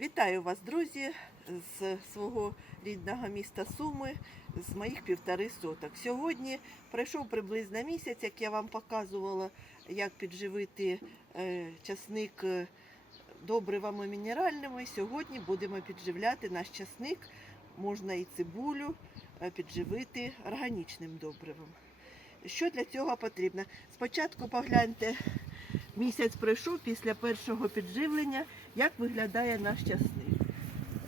Вітаю вас, друзі, з свого рідного міста Суми, з моїх півтори соток. Сьогодні пройшов приблизно місяць, як я вам показувала, як підживити е, часник е, добривами мінеральними. Сьогодні будемо підживляти наш часник, можна і цибулю е, підживити органічним добривом. Що для цього потрібно? Спочатку погляньте, місяць пройшов після першого підживлення, як виглядає наш часник.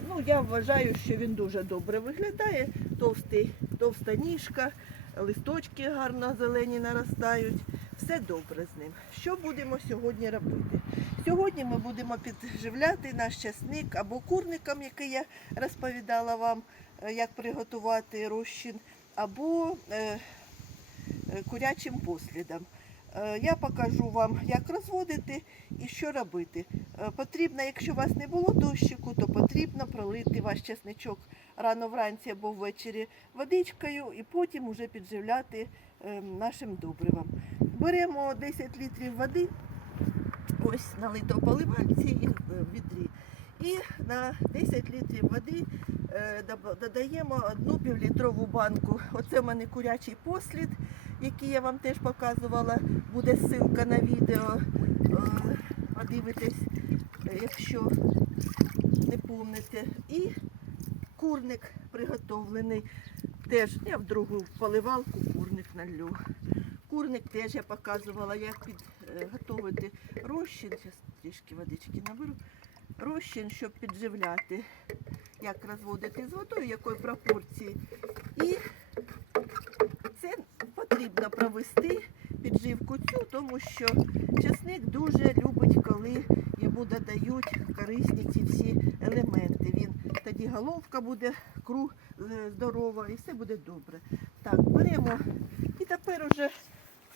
Ну, я вважаю, що він дуже добре виглядає. Товстий, товста ніжка, листочки гарно зелені наростають. Все добре з ним. Що будемо сьогодні робити? Сьогодні ми будемо підживляти наш часник або курником, який я розповідала вам, е, як приготувати розчин, або е, е, курячим послідом. Е, Я покажу вам, як розводити і що робити. Е, Потрібно, якщо у вас не було дощику, то потрібно пролити ваш чесничок рано вранці або ввечері водичкою і потім уже підживляти е, нашим добривом. Беремо 10 літрів води, ось налито в поливальці і відрі. І на 10 літрів води е, додаємо одну півлітрову банку. Оце в мене курячий послід, який я вам теж показувала. Буде ссылка на відео. Е, Подивитесь, е, якщо не помните. І курник приготовлений. Теж я в другу поливалку курник налью. Курник теж я показувала, як підготувати розчин. Зараз трішки водички наберу. Розчин, щоб підживляти, як розводити з водою, якої пропорції. І це потрібно провести підживку цю, тому що часник дуже любить, коли йому додають корисні ці всі елементи. Він тоді головка буде круг е, здорова і все буде добре. Так, беремо і тепер уже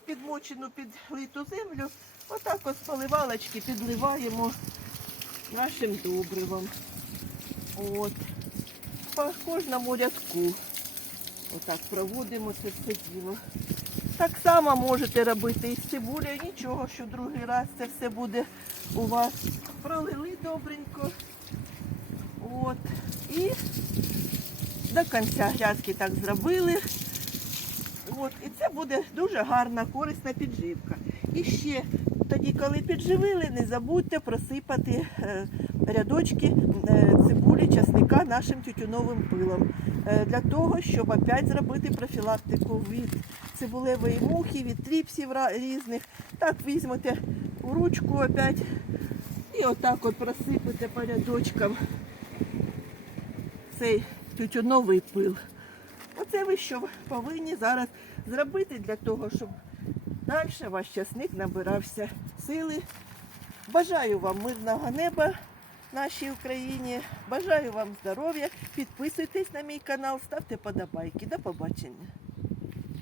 підмочену підлиту землю, отак ось з поливалочки підливаємо нашим добривом. От. По кожному рядку. Отак проводимо це все діло. Так само можете робити і з цибулею, нічого, що другий раз це все буде у вас. Пролили добренько. От. І до кінця грядки так зробили. От. І це буде дуже гарна, корисна підживка. І ще тоді, коли підживили, не забудьте просипати е, рядочки е, цибулі, часника нашим тютюновим пилом. Е, для того, щоб опять зробити профілактику від цибулевої мухи, від тріпсів різних. Так візьмете у ручку опять і отак от просипете по рядочкам цей тютюновий пил. Оце ви що повинні зараз зробити для того, щоб далі ваш часник набирався сили. Бажаю вам мирного неба нашій Україні. Бажаю вам здоров'я. Підписуйтесь на мій канал, ставте подобайки. До побачення.